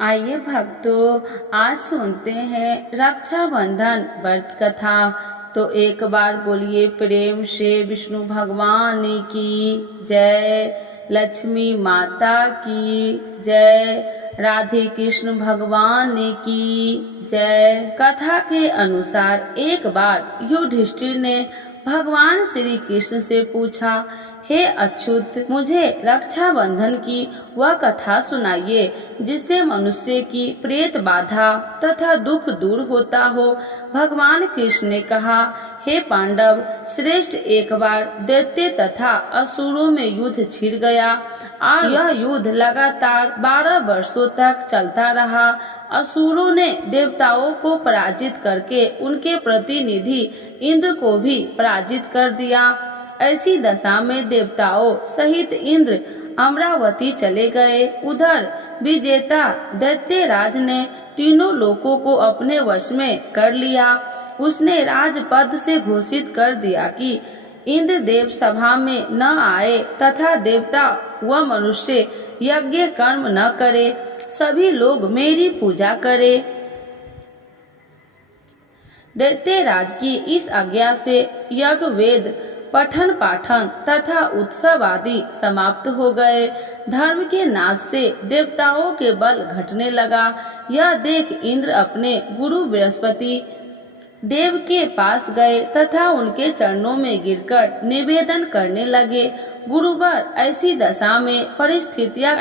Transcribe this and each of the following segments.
आइए भक्तों, आज सुनते हैं रक्षाबंधन व्रत कथा। तो एक बार बोलिए प्रेम से विष्णु भगवान की जय, लक्ष्मी माता की जय, राधे कृष्ण भगवान की जय। कथा के अनुसार एक बार युधिष्ठिर ने भगवान श्री कृष्ण से पूछा, हे अच्युत, मुझे रक्षाबंधन की वह कथा सुनाइए जिससे मनुष्य की प्रेत बाधा तथा दुख दूर होता हो। भगवान कृष्ण ने कहा, हे पांडव श्रेष्ठ, एक बार दैत्य तथा असुरों में युद्ध छिड़ गया और यह युद्ध लगातार 12 वर्षों तक चलता रहा। असुरों ने देवताओं को पराजित करके उनके प्रतिनिधि इंद्र को भी पराजित कर दिया। ऐसी दशा में देवताओं सहित इंद्र अमरावती चले गए। उधर विजेता दैत्यराज ने तीनों लोकों को अपने वश में कर लिया। उसने राजपद से घोषित कर दिया कि इंद्र देव सभा में न आए तथा देवता व मनुष्य यज्ञ कर्म न करे, सभी लोग मेरी पूजा करें। दैत्यराज की इस आज्ञा से यज्ञ वेद पठन पाठन तथा उत्सव आदि समाप्त हो गए। धर्म के नाश से देवताओं के बल घटने लगा। यह देख इंद्र अपने गुरु बृहस्पति देव के पास गए तथा उनके चरणों में गिरकर निवेदन करने लगे। गुरुवर, ऐसी दशा में परिस्थितियां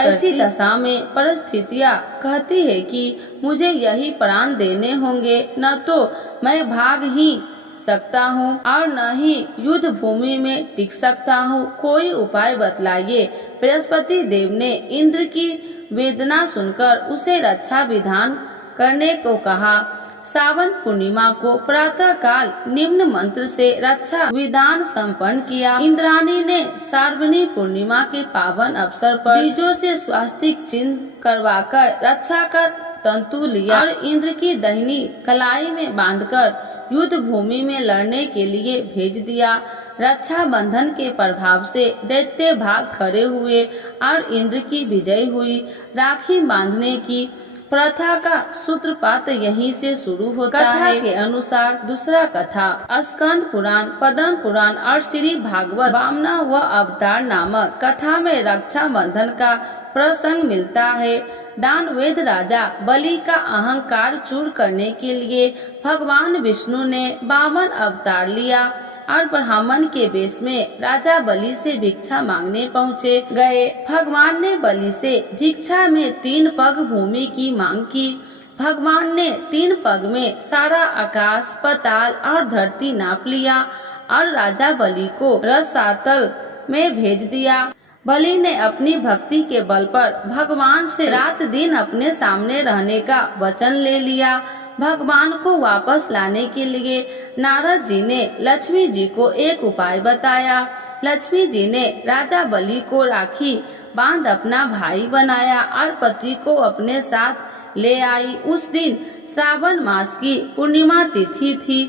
कहती है कि मुझे यही प्राण देने होंगे, न तो मैं भाग ही सकता हूँ और न ही युद्ध भूमि में टिक सकता हूँ। कोई उपाय बतलाइए। बृहस्पति देव ने इंद्र की वेदना सुनकर उसे रक्षा विधान करने को कहा। सावन पूर्णिमा को प्रातः काल निम्न मंत्र से रक्षा विधान संपन्न किया। इंद्राणी ने सार्वजनी पूर्णिमा के पावन अवसर पर बीजों से स्वास्तिक चिन्ह करवाकर रक्षा का तंतु लिया और इंद्र की दाहिनी कलाई में बांधकर युद्ध भूमि में लड़ने के लिए भेज दिया। रक्षा बंधन के प्रभाव से दैत्य भाग खड़े हुए और इंद्र की विजय हुई। राखी बांधने की प्रथा का सूत्रपात यहीं से शुरू होता है। कथा के अनुसार दूसरा कथा स्कंद पुराण, पद्म पुराण और श्री भागवत वामना व अवतार नामक कथा में रक्षा बंधन का प्रसंग मिलता है। दानवेद राजा बलि का अहंकार चूर करने के लिए भगवान विष्णु ने 52 अवतार लिया और ब्राह्मण के वेश में राजा बलि से भिक्षा मांगने पहुँचे गए। भगवान ने बलि से भिक्षा में 3 पग भूमि की मांग की। भगवान ने 3 पग में सारा आकाश, पाताल और धरती नाप लिया और राजा बलि को रसातल में भेज दिया। बलि ने अपनी भक्ति के बल पर भगवान से रात दिन अपने सामने रहने का वचन ले लिया। भगवान को वापस लाने के लिए नारद जी ने लक्ष्मी जी को एक उपाय बताया। लक्ष्मी जी ने राजा बलि को राखी बांध अपना भाई बनाया और पति को अपने साथ ले आई। उस दिन श्रावण मास की पूर्णिमा तिथि थी।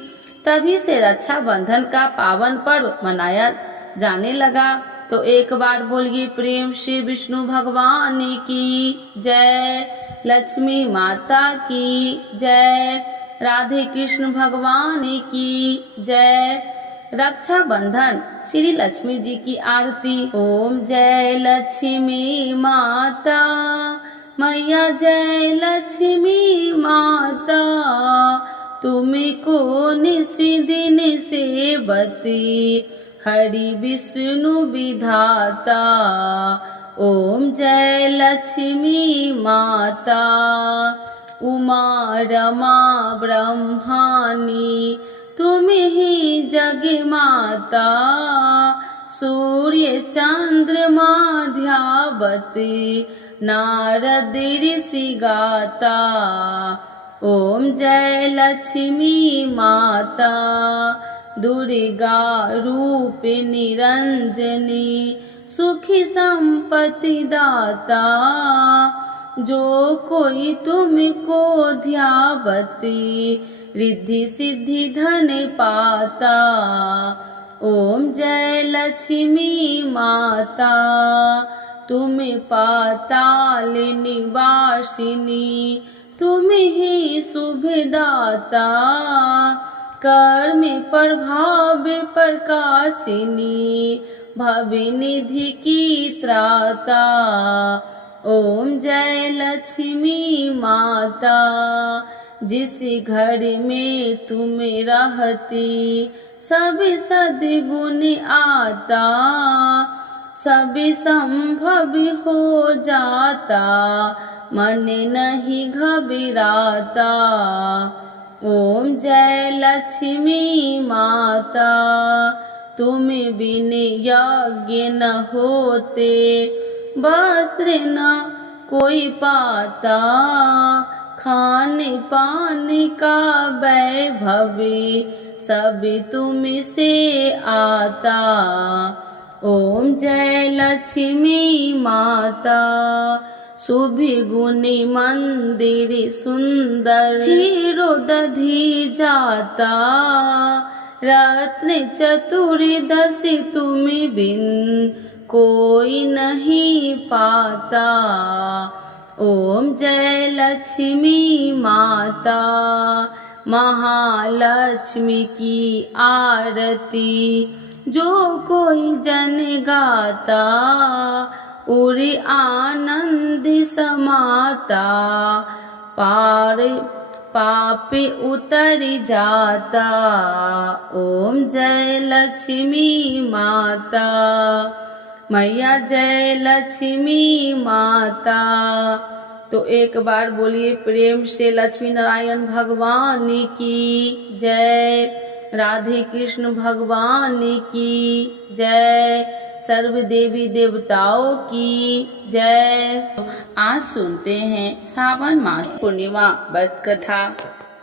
तभी से रक्षा बंधन का पावन पर्व मनाया जाने लगा। तो एक बार बोलिए प्रेम से विष्णु भगवान की जय, लक्ष्मी माता की जय, राधे कृष्ण भगवान की जय। रक्षा बंधन श्री लक्ष्मी जी की आरती। ओम जय लक्ष्मी माता मैया, जय लक्ष्मी माता, तुमको निषिदिन सेवती हरि विष्णु विधाता। ओम जय लक्ष्मी माता, उमा रमा ब्रह्मानी, तुम ही जग माता, सूर्य चंद्रमा ध्यावती, नारद ऋषि गाता। ओम जय लक्ष्मी माता, दुर्गा रूप निरंजनी, सुखी संपत्ति दाता, जो कोई तुमको ध्यावती, रिद्धि सिद्धि धन पाता। ओम जय लक्ष्मी माता, तुम पाताल निवासिनी, तुम ही शुभदाता, कर्म प्रभाव प्रकाशिनी, भवनिधि की त्राता। ओम जय लक्ष्मी माता, जिस घर में तुम रहती सब सद्गुण आता, सब संभव हो जाता, मन नहीं घबराता। ओम जय लक्ष्मी माता, तुम बिन यज्ञ न होते, वस्त्र न कोई पाता, खाने पान का वैभव सब तुम से आता। ओम जय लक्ष्मी माता, शुभ गुण मंदिर सुंदर, क्षीरो दधि जाता, रत्न चतुर्दशी तुम बिन कोई नहीं पाता। ओम जय लक्ष्मी माता, महालक्ष्मी की आरती जो कोई जन गाता, उरी आनंद समाता, पार पाप उतर जाता। ओम जय लक्ष्मी माता, मैया जय लक्ष्मी माता। तो एक बार बोलिए प्रेम से लक्ष्मी नारायण भगवान की जय, राधे कृष्ण भगवान की जय, सर्व देवी देवताओं की जय। आज सुनते हैं सावन मास पूर्णिमा व्रत कथा।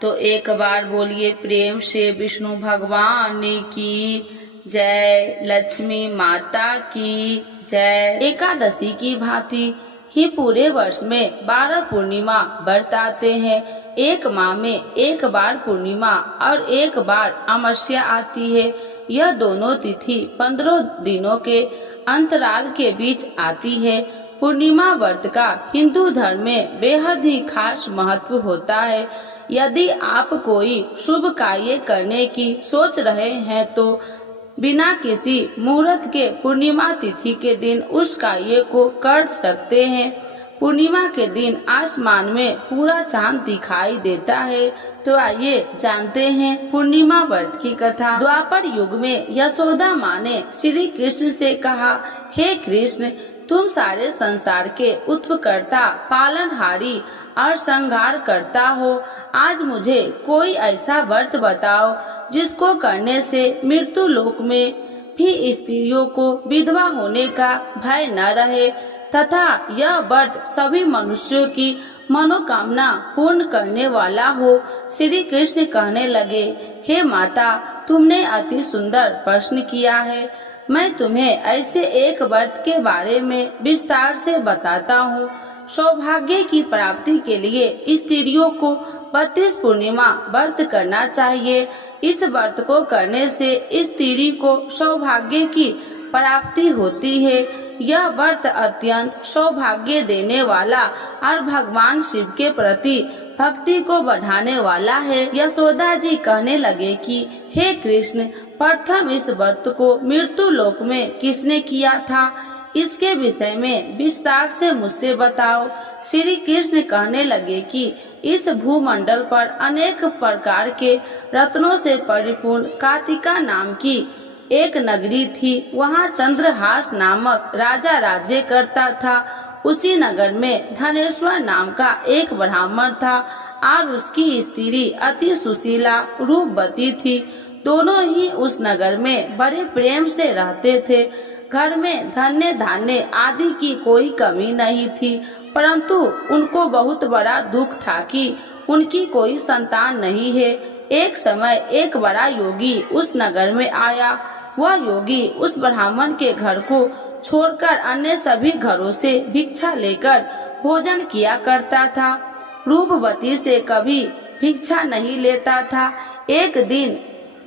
तो एक बार बोलिए प्रेम से विष्णु भगवान की जय, लक्ष्मी माता की जय। एकादशी की भांति ही पूरे वर्ष में 12 पूर्णिमा व्रत आते हैं। एक माह में एक बार पूर्णिमा और एक बार अमावस्या आती है। यह दोनों तिथि 15 दिनों के अंतराल के बीच आती है। पूर्णिमा व्रत का हिंदू धर्म में बेहद ही खास महत्व होता है। यदि आप कोई शुभ कार्य करने की सोच रहे हैं तो बिना किसी मुहूर्त के पूर्णिमा तिथि के दिन उस कार्य को कर सकते हैं। पूर्णिमा के दिन आसमान में पूरा चांद दिखाई देता है। तो आइए जानते हैं पूर्णिमा व्रत की कथा। द्वापर युग में यशोदा माँ ने श्री कृष्ण से कहा, हे कृष्ण, तुम सारे संसार के उत्पकर्ता, पालनहारी और संहार करता हो। आज मुझे कोई ऐसा व्रत बताओ जिसको करने से मृत्यु लोक में भी स्त्रियों को विधवा होने का भय न रहे तथा यह व्रत सभी मनुष्यों की मनोकामना पूर्ण करने वाला हो। श्री कृष्ण कहने लगे, हे माता, तुमने अति सुंदर प्रश्न किया है। मैं तुम्हें ऐसे एक व्रत के बारे में विस्तार से बताता हूँ। सौभाग्य की प्राप्ति के लिए स्त्रियों को 32 पूर्णिमा व्रत करना चाहिए। इस व्रत को करने से स्त्री को सौभाग्य की प्राप्ति होती है। यह व्रत अत्यंत सौभाग्य देने वाला और भगवान शिव के प्रति भक्ति को बढ़ाने वाला है। यशोदा जी कहने लगे कि हे कृष्ण, प्रथम इस व्रत को मृत्यु लोक में किसने किया था, इसके विषय में विस्तार से मुझसे बताओ। श्री कृष्ण कहने लगे कि इस भूमंडल पर अनेक प्रकार के रत्नों से परिपूर्ण कार्तिका नाम की एक नगरी थी। वहाँ चंद्रहास नामक राजा राज्य करता था। उसी नगर में धनेश्वर नाम का एक ब्राह्मण था और उसकी स्त्री अति सुशीला रूपवती थी। दोनों ही उस नगर में बड़े प्रेम से रहते थे। घर में धन्य धान्य आदि की कोई कमी नहीं थी, परंतु उनको बहुत बड़ा दुख था कि उनकी कोई संतान नहीं है। एक समय एक बड़ा योगी उस नगर में आया। वह योगी उस ब्राह्मण के घर को छोड़कर अन्य सभी घरों से भिक्षा लेकर भोजन किया करता था। रूपवती से कभी भिक्षा नहीं लेता था। एक दिन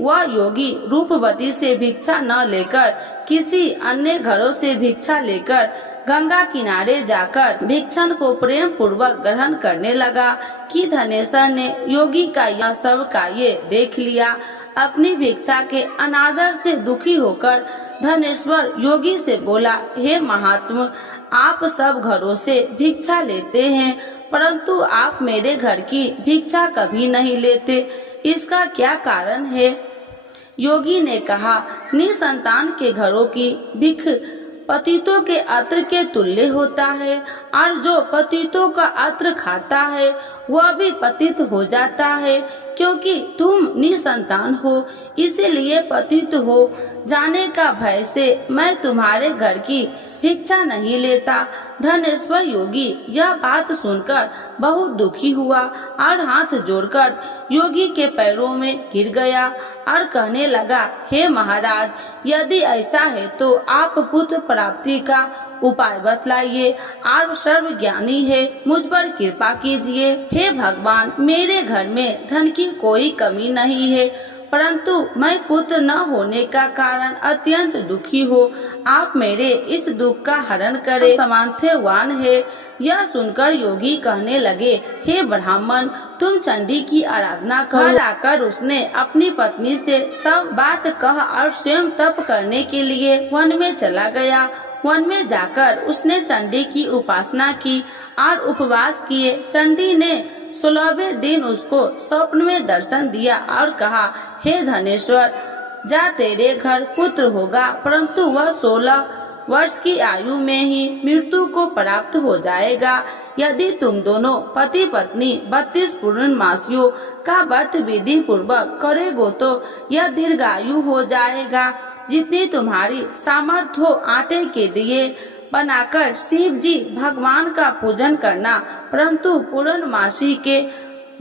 वह योगी रूपवती से भिक्षा न लेकर किसी अन्य घरों से भिक्षा लेकर गंगा किनारे जाकर भिक्षण को प्रेम पूर्वक ग्रहण करने लगा कि धनेश्वर ने योगी का यह सब कार्य देख लिया। अपनी भिक्षा के अनादर से दुखी होकर धनेश्वर योगी से बोला, हे महात्मा, आप सब घरों से भिक्षा लेते हैं, परंतु आप मेरे घर की भिक्षा कभी नहीं लेते, इसका क्या कारण है? योगी ने कहा, निसंतान के घरों की भिख पतितों के अत्र के तुल्य होता है, और जो पतितों का अत्र खाता है वह भी पतित हो जाता है। क्योंकि तुम निसंतान हो, इसीलिए पतित हो जाने का भय से मैं तुम्हारे घर की भिक्षा नहीं लेता। धनेश्वर योगी यह बात सुनकर बहुत दुखी हुआ और हाथ जोड़कर योगी के पैरों में गिर गया और कहने लगा, हे महाराज, यदि ऐसा है तो आप पुत्र प्राप्ति का उपाय बतलाइए। आप सर्वज्ञानी है, मुझ पर कृपा कीजिए। हे भगवान, मेरे घर में धन की कोई कमी नहीं है, परंतु मैं पुत्र न होने का कारण अत्यंत दुखी हो। आप मेरे इस दुख का हरण करें, सामर्थ्यवान है। यह सुनकर योगी कहने लगे, हे ब्राह्मण, तुम चंडी की आराधना करो। घर आकर उसने अपनी पत्नी से सब बात कह और स्वयं तप करने के लिए वन में चला गया। वन में जाकर उसने चंडी की उपासना की और उपवास किए। चंडी ने 16वें दिन उसको स्वप्न में दर्शन दिया और कहा, हे धनेश्वर, जा, तेरे घर पुत्र होगा, परंतु वह 16 वर्ष की आयु में ही मृत्यु को प्राप्त हो जाएगा। यदि तुम दोनों पति पत्नी 32 पूर्णमासियों का व्रत विधि पूर्वक करेगो तो यह दीर्घायु हो जाएगा। जितनी तुम्हारी सामर्थ्य हो, आटे के दिए बनाकर शिव जी भगवान का पूजन करना, परंतु पूर्णमासी के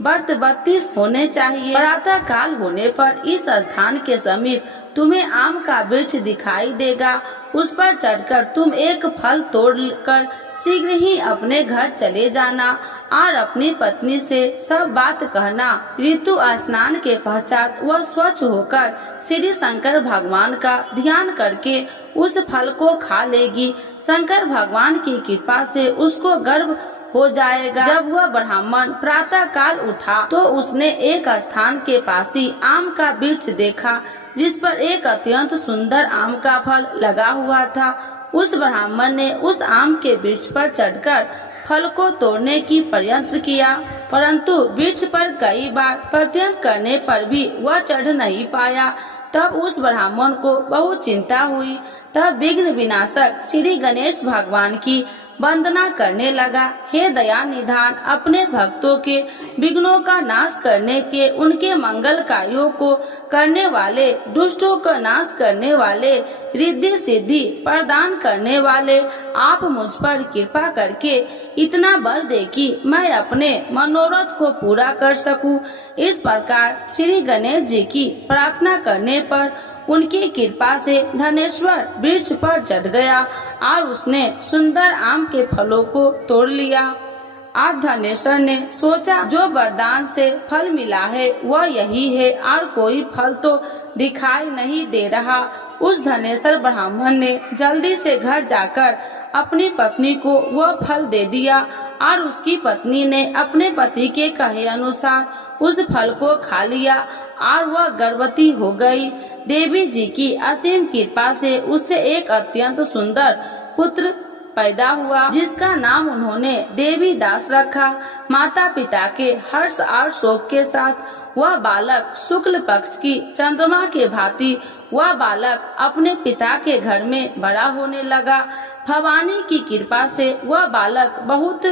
व्रत 32 होने चाहिए। प्रातः काल होने पर इस स्थान के समीप तुम्हें आम का वृक्ष दिखाई देगा। उस पर चढ़कर तुम एक फल तोड़कर शीघ्र ही अपने घर चले जाना और अपनी पत्नी से सब बात कहना। ऋतु स्नान के पश्चात वह स्वच्छ होकर श्री शंकर भगवान का ध्यान करके उस फल को खा लेगी। शंकर भगवान की कृपा से उसको गर्भ हो जाएगा। जब वह ब्राह्मण प्रातः काल उठा तो उसने एक स्थान के पास ही आम का वृक्ष देखा, जिस पर एक अत्यंत सुंदर आम का फल लगा हुआ था। उस ब्राह्मण ने उस आम के वृक्ष पर चढ़कर फल को तोड़ने की प्रयत्न किया, परंतु वृक्ष पर कई बार प्रयत्न करने पर भी वह चढ़ नहीं पाया। तब उस ब्राह्मण को बहुत चिंता हुई। तब विघ्न विनाशक श्री गणेश भगवान की वंदना करने लगा। हे दया निधान, अपने भक्तों के विघ्नों का नाश करने के, उनके मंगल कार्यों को करने वाले, दुष्टों का नाश करने वाले, रिद्धि सिद्धि प्रदान करने वाले, आप मुझ पर कृपा करके इतना बल दे कि मैं अपने मनोरथ को पूरा कर सकूं। इस प्रकार श्री गणेश जी की प्रार्थना करने पर उनकी कृपा से धनेश्वर वृक्ष पर चढ़ गया और उसने सुंदर आम के फलों को तोड़ लिया। और धनेश्वर ने सोचा, जो वरदान से फल मिला है वह यही है और कोई फल तो दिखाई नहीं दे रहा। उस धनेश्वर ब्राह्मण ने जल्दी से घर जाकर अपनी पत्नी को वह फल दे दिया और उसकी पत्नी ने अपने पति के कहे अनुसार उस फल को खा लिया और वह गर्भवती हो गई। देवी जी की असीम कृपा से उससे एक अत्यंत सुंदर पुत्र पैदा हुआ, जिसका नाम उन्होंने देवी दास रखा। माता पिता के हर्ष और शोक के साथ वह बालक शुक्ल पक्ष की चंद्रमा के भांति वह बालक अपने पिता के घर में बड़ा होने लगा। भवानी की कृपा से वह बालक बहुत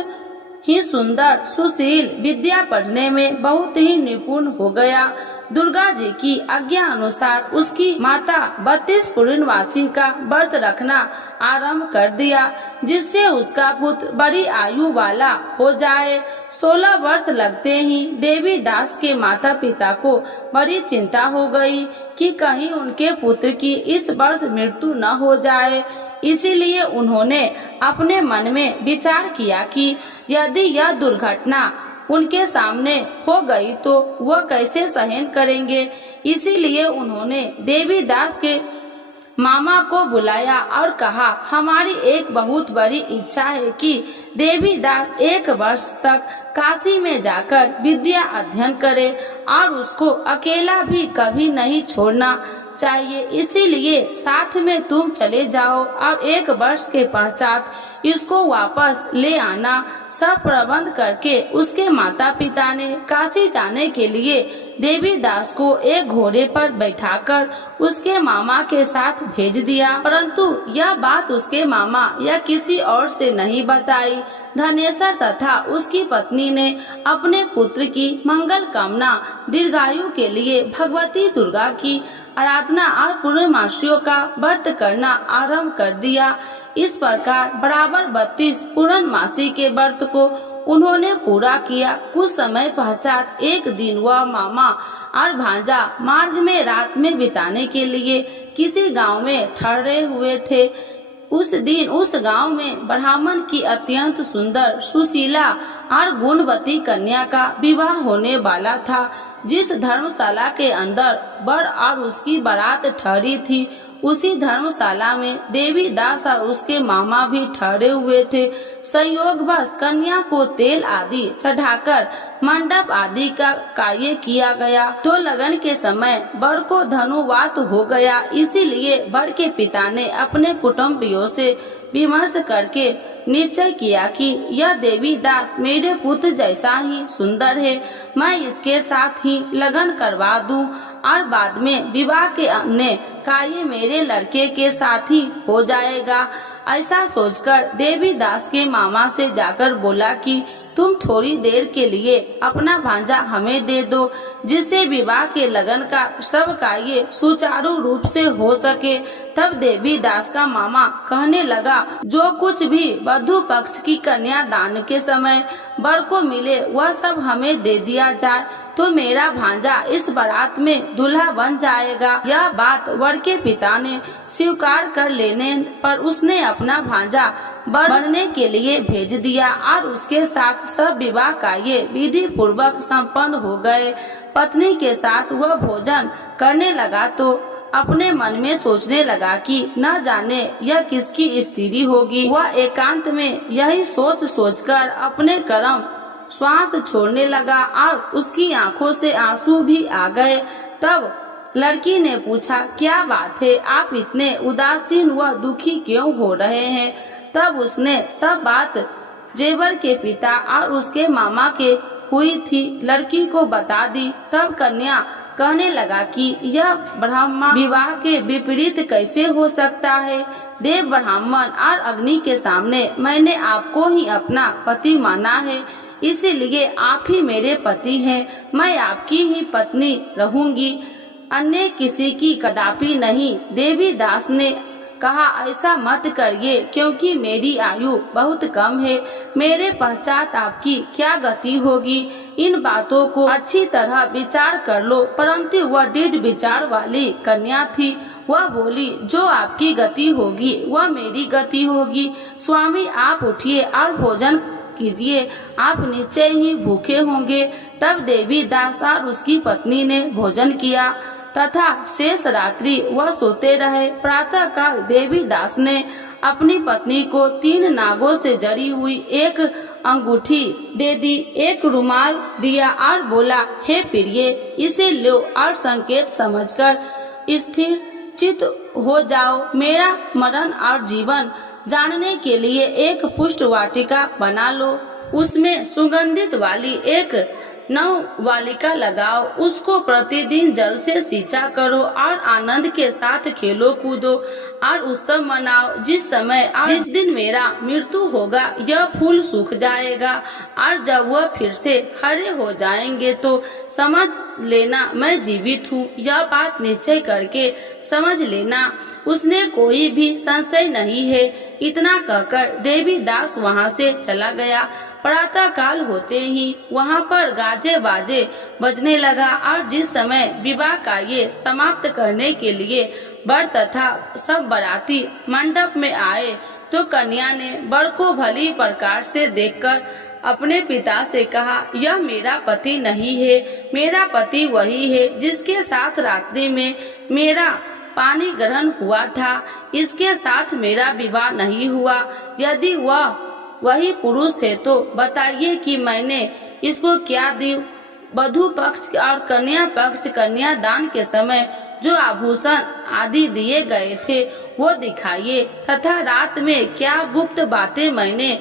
ही सुंदर, सुशील, विद्या पढ़ने में बहुत ही निपुण हो गया। दुर्गा जी की आज्ञा अनुसार उसकी माता 32 पूर्णमासी का व्रत रखना आरंभ कर दिया, जिससे उसका पुत्र बड़ी आयु वाला हो जाए। 16 वर्ष लगते ही देवी दास के माता पिता को बड़ी चिंता हो गई कि कहीं उनके पुत्र की इस वर्ष मृत्यु न हो जाए। इसीलिए उन्होंने अपने मन में विचार किया कि यदि यह दुर्घटना उनके सामने हो गई तो वह कैसे सहन करेंगे। इसीलिए उन्होंने देवी दास के मामा को बुलाया और कहा, हमारी एक बहुत बड़ी इच्छा है कि देवीदास 1 वर्ष तक काशी में जाकर विद्या अध्ययन करे और उसको अकेला भी कभी नहीं छोड़ना चाहिए। इसीलिए साथ में तुम चले जाओ और 1 वर्ष के पश्चात इसको वापस ले आना। सब प्रबंध करके उसके माता पिता ने काशी जाने के लिए देवीदास को एक घोड़े पर बैठाकर उसके मामा के साथ भेज दिया, परंतु यह बात उसके मामा या किसी और से नहीं बताई। धनेश्वर तथा उसकी पत्नी ने अपने पुत्र की मंगल कामना दीर्घायु के लिए भगवती दुर्गा की आराधना और पूर्णमासियों का व्रत करना आरंभ कर दिया। इस प्रकार बराबर 32 पूर्णमासी के व्रत को उन्होंने पूरा किया। कुछ समय पश्चात एक दिन वह मामा और भांजा मार्ग में रात में बिताने के लिए किसी गांव में ठहरे हुए थे। उस दिन उस गांव में ब्राह्मण की अत्यंत सुंदर, सुशीला और गुणवती कन्या का विवाह होने वाला था। जिस धर्मशाला के अंदर वर और उसकी बारात ठहरी थी, उसी धर्मशाला में देवीदास और उसके मामा भी ठहरे हुए थे। संयोगवश कन्या को तेल आदि चढ़ाकर मंडप आदि का कार्य किया गया, तो लगन के समय वर को धनुवात हो गया। इसीलिए वर के पिता ने अपने कुटुंबियों से विमर्श करके निश्चय किया कि यह देवीदास मेरे पुत्र जैसा ही सुंदर है, मैं इसके साथ ही लगन करवा दूं और बाद में विवाह के अन्य कार्य मेरे लड़के के साथ ही हो जाएगा। ऐसा सोचकर देवीदास के मामा से जाकर बोला कि तुम थोड़ी देर के लिए अपना भांजा हमें दे दो, जिससे विवाह के लगन का सब कार्य सुचारू रूप से हो सके। तब देवीदास का मामा कहने लगा, जो कुछ भी वधू पक्ष की कन्या दान के समय वर को मिले वह सब हमें दे दिया जाए, तो मेरा भांजा इस बारात में दूल्हा बन जाएगा। यह बात वर के पिता ने स्वीकार कर लेने पर उसने अपना भांजा वर बनने के लिए भेज दिया और उसके साथ सब विवाह कार्य विधि पूर्वक संपन्न हो गए। पत्नी के साथ वह भोजन करने लगा तो अपने मन में सोचने लगा कि न जाने यह किसकी स्त्री होगी। वह एकांत में यही सोच सोचकर अपने कर्म श्वास छोड़ने लगा और उसकी आंखों से आंसू भी आ गए। तब लड़की ने पूछा, क्या बात है, आप इतने उदासीन व दुखी क्यों हो रहे हैं? तब उसने सब बात जेवर के पिता और उसके मामा के हुई थी लड़की को बता दी। तब कन्या कहने लगा कि यह ब्राह्मण विवाह के विपरीत कैसे हो सकता है। देव ब्राह्मण और अग्नि के सामने मैंने आपको ही अपना पति माना है, इसीलिए आप ही मेरे पति हैं। मैं आपकी ही पत्नी रहूंगी, अन्य किसी की कदापि नहीं। देवीदास ने कहा, ऐसा मत करिए, क्योंकि मेरी आयु बहुत कम है। मेरे पश्चात आपकी क्या गति होगी, इन बातों को अच्छी तरह विचार कर लो। परंतु वह दृढ़ विचार वाली कन्या थी। वह बोली, जो आपकी गति होगी वह मेरी गति होगी। स्वामी, आप उठिए और भोजन कीजिए, आप निश्चय ही भूखे होंगे। तब देवीदास और उसकी पत्नी ने भोजन किया तथा शेष रात्रि वह सोते रहे। प्रातः काल देवीदास ने अपनी पत्नी को 3 नागों से जड़ी हुई एक अंगूठी दे दी, एक रुमाल दिया और बोला, हे प्रिय, इसे लो और संकेत समझकर स्थिर चित हो जाओ। मेरा मरण और जीवन जानने के लिए एक पुष्ट वाटिका बना लो, उसमें सुगंधित वाली एक नववालिका लगाओ, उसको प्रतिदिन जल से सिंचा करो और आनंद के साथ खेलो कूदो और उत्सव मनाओ। जिस समय और जिस दिन मेरा मृत्यु होगा यह फूल सूख जाएगा और जब वह फिर से हरे हो जाएंगे तो समझ लेना मैं जीवित हूँ। यह बात निश्चय करके समझ लेना, उसने कोई भी संशय नहीं है। इतना कहकर देवीदास वहाँ से चला गया। प्रातः काल होते ही वहाँ पर गाजे बाजे बजने लगा और जिस समय विवाह कार्य समाप्त करने के लिए वर तथा सब बाराती मंडप में आए तो कन्या ने वर को भली प्रकार से देखकर अपने पिता से कहा, यह मेरा पति नहीं है, मेरा पति वही है जिसके साथ रात्रि में मेरा पानी ग्रहण हुआ था, इसके साथ मेरा विवाह नहीं हुआ। यदि वह वही पुरुष है तो बताइए कि मैंने इसको क्या दी। वधू पक्ष और कन्या पक्ष कन्यादान के समय जो आभूषण आदि दिए गए थे वो दिखाइए, तथा रात में क्या गुप्त बातें मैंने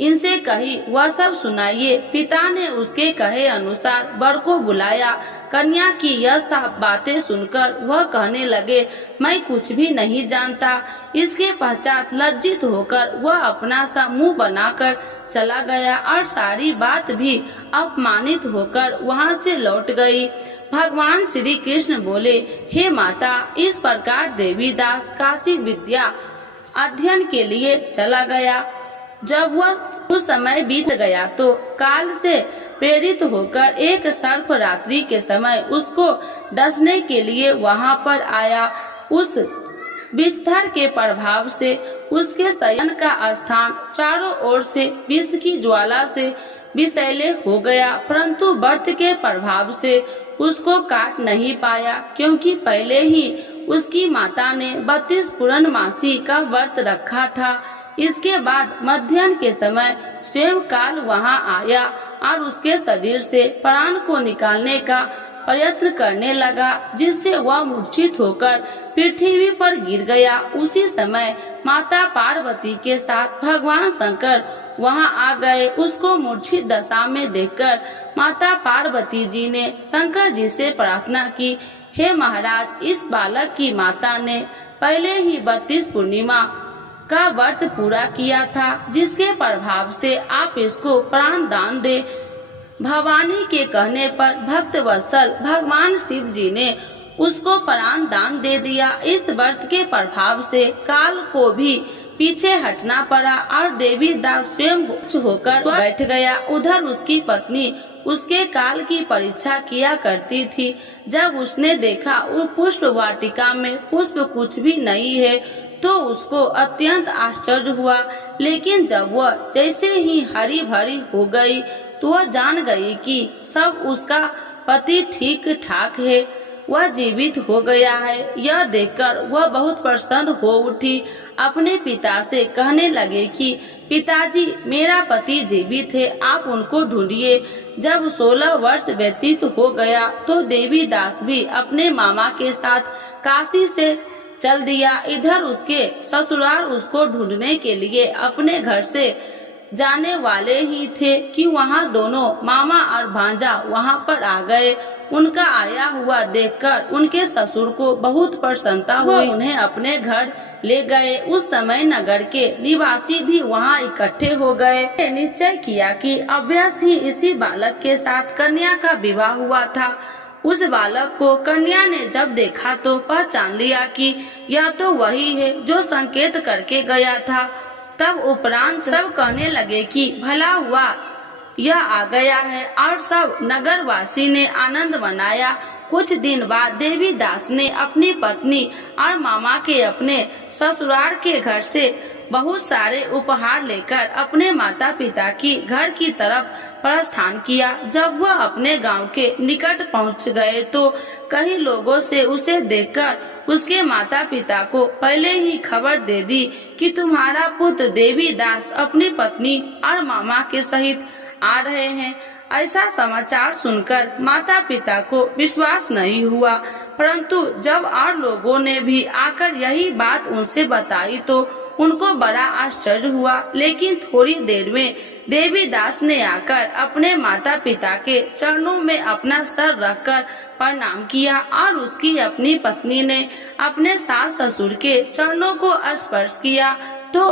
इनसे कही वह सब सुनाइए। पिता ने उसके कहे अनुसार वर को बुलाया। कन्या की यह सब बातें सुनकर वह कहने लगे, मैं कुछ भी नहीं जानता। इसके पश्चात लज्जित होकर वह अपना सा मुंह बनाकर चला गया और सारी बात भी अपमानित होकर वहां से लौट गई। भगवान श्री कृष्ण बोले, हे माता, इस प्रकार देवीदास काशी विद्या अध्ययन के लिए चला गया। जब वह कुछ समय बीत गया तो काल से प्रेरित होकर एक सर्प रात्रि के समय उसको डसने के लिए वहां पर आया। उस विस्तार के प्रभाव से उसके शयन का स्थान चारों ओर से विष की ज्वाला से विषैले हो गया, परंतु व्रत के प्रभाव से उसको काट नहीं पाया, क्योंकि पहले ही उसकी माता ने 32 पूर्णमासी का व्रत रखा था। इसके बाद मध्याह्न के समय स्वयं काल वहां आया और उसके शरीर से प्राण को निकालने का प्रयत्न करने लगा, जिससे वह मूर्छित होकर पृथ्वी पर गिर गया। उसी समय माता पार्वती के साथ भगवान शंकर वहां आ गए। उसको मूर्छित दशा में देखकर माता पार्वती जी ने शंकर जी से प्रार्थना की, हे महाराज, इस बालक की माता ने पहले ही 32 पूर्णिमा का व्रत पूरा किया था, जिसके प्रभाव से आप इसको प्राण दान दे। भवानी के कहने पर भक्त वत्सल भगवान शिव जी ने उसको प्राण दान दे दिया। इस व्रत के प्रभाव से काल को भी पीछे हटना पड़ा और देवी दास स्वयं होकर बैठ गया। उधर उसकी पत्नी उसके काल की परीक्षा किया करती थी। जब उसने देखा वो पुष्प वाटिका में पुष्प कुछ भी नहीं है तो उसको अत्यंत आश्चर्य हुआ, लेकिन जब वह जैसे ही हरी भरी हो गई तो वह जान गई कि सब उसका पति ठीक ठाक है, वह जीवित हो गया है। यह देखकर वह बहुत प्रसन्न हो उठी। अपने पिता से कहने लगे कि पिताजी, मेरा पति जीवित है, आप उनको ढूंढिए। जब 16 वर्ष व्यतीत हो गया तो देवी दास भी अपने मामा के साथ काशी से चल दिया। इधर उसके ससुराल उसको ढूंढने के लिए अपने घर से जाने वाले ही थे कि वहां दोनों मामा और भांजा वहां पर आ गए। उनका आया हुआ देखकर उनके ससुर को बहुत प्रसन्नता हुई। उन्हें अपने घर ले गए। उस समय नगर के निवासी भी वहां इकट्ठे हो गए। निश्चय किया कि अभ्यास ही इसी बालक के साथ कन्या का विवाह हुआ था। उस बालक को कन्या ने जब देखा तो पहचान लिया कि यह तो वही है जो संकेत करके गया था। तब उपरांत सब कहने लगे कि भला हुआ यह आ गया है, और सब नगरवासी ने आनंद मनाया। कुछ दिन बाद देवी दास ने अपनी पत्नी और मामा के अपने ससुराल के घर से बहुत सारे उपहार लेकर अपने माता पिता की घर की तरफ प्रस्थान किया। जब वह अपने गांव के निकट पहुंच गए तो कई लोगों से उसे देखकर उसके माता पिता को पहले ही खबर दे दी कि तुम्हारा पुत्र देवी दास अपनी पत्नी और मामा के सहित आ रहे हैं। ऐसा समाचार सुनकर माता पिता को विश्वास नहीं हुआ, परंतु जब और लोगों ने भी आकर यही बात उनसे बताई तो उनको बड़ा आश्चर्य हुआ। लेकिन थोड़ी देर में देवी दास ने आकर अपने माता पिता के चरणों में अपना सर रखकर प्रणाम किया और उसकी अपनी पत्नी ने अपने सास ससुर के चरणों को स्पर्श किया तो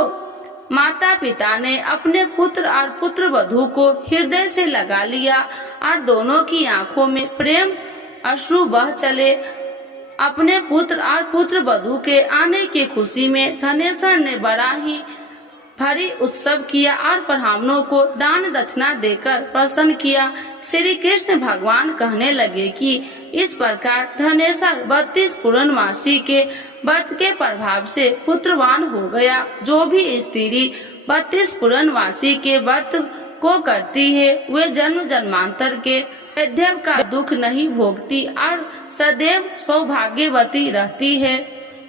माता पिता ने अपने पुत्र और पुत्र वधू को हृदय से लगा लिया और दोनों की आंखों में प्रेम अश्रु बह चले। अपने पुत्र और पुत्र वधू के आने की खुशी में धनेश्वर ने बड़ा ही भारी उत्सव किया और ब्राह्मणों को दान दक्षिणा देकर प्रसन्न किया। श्री कृष्ण भगवान कहने लगे कि इस प्रकार धनेश्वर 32 पूर्णमासी के व्रत के प्रभाव से पुत्रवान हो गया। जो भी स्त्री 32 पूर्णमासी के व्रत को करती है वे जन्म जन्मांतर के वैधव्य का दुख नहीं भोगती और सदैव सौभाग्यवती रहती है।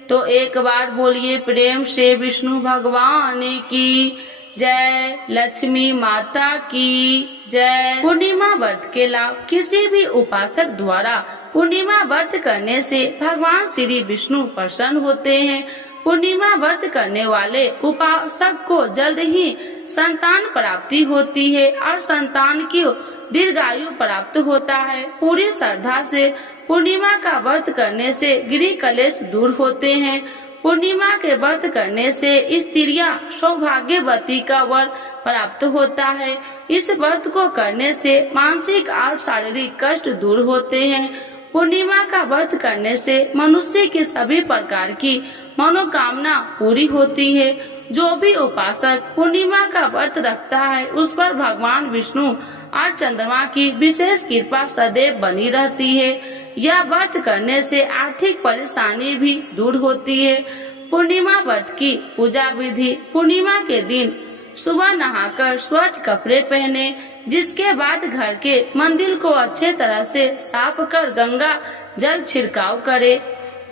तो एक बार बोलिए प्रेम से विष्णु भगवान की जय, लक्ष्मी माता की जय। पूर्णिमा व्रत के लाभ। किसी भी उपासक द्वारा पूर्णिमा व्रत करने से भगवान श्री विष्णु प्रसन्न होते हैं। पूर्णिमा व्रत करने वाले उपासक को जल्द ही संतान प्राप्ति होती है और संतान की दीर्घायु प्राप्त होता है। पूरी श्रद्धा से पूर्णिमा का व्रत करने से गृह कलेश दूर होते हैं। पूर्णिमा के व्रत करने से स्त्रियां सौभाग्यवती का वर प्राप्त होता है। इस व्रत को करने से मानसिक और शारीरिक कष्ट दूर होते हैं। पूर्णिमा का व्रत करने से मनुष्य की सभी प्रकार की मनोकामना पूरी होती है। जो भी उपासक पूर्णिमा का व्रत रखता है उस पर भगवान विष्णु और चंद्रमा की विशेष कृपा सदैव बनी रहती है। यह व्रत करने से आर्थिक परेशानी भी दूर होती है। पूर्णिमा व्रत की पूजा विधि। पूर्णिमा के दिन सुबह नहाकर स्वच्छ कपड़े पहने, जिसके बाद घर के मंदिर को अच्छे तरह से साफ कर गंगा जल छिड़काव करे।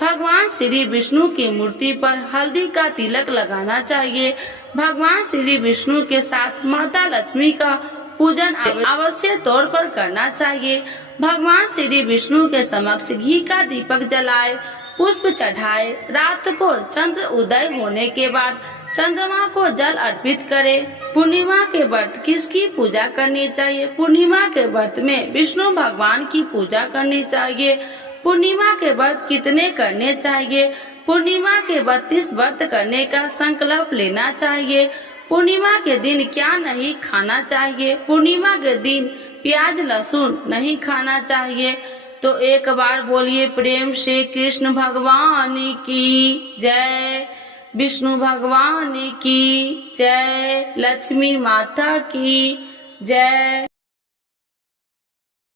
भगवान श्री विष्णु की मूर्ति पर हल्दी का तिलक लगाना चाहिए। भगवान श्री विष्णु के साथ माता लक्ष्मी का पूजन अवश्य तौर पर करना चाहिए। भगवान श्री विष्णु के समक्ष घी का दीपक जलाए, पुष्प चढ़ाए। रात को चंद्र उदय होने के बाद चंद्रमा को जल अर्पित करे। पूर्णिमा के व्रत किसकी पूजा करनी चाहिए? पूर्णिमा के व्रत में विष्णु भगवान की पूजा करनी चाहिए। पूर्णिमा के व्रत कितने करने चाहिए? पूर्णिमा के 32 व्रत करने का संकल्प लेना चाहिए। पूर्णिमा के दिन क्या नहीं खाना चाहिए? पूर्णिमा के दिन प्याज लहसुन नहीं खाना चाहिए। तो एक बार बोलिए प्रेम से कृष्ण भगवान की जय, विष्णु भगवान की जय, लक्ष्मी माता की जय।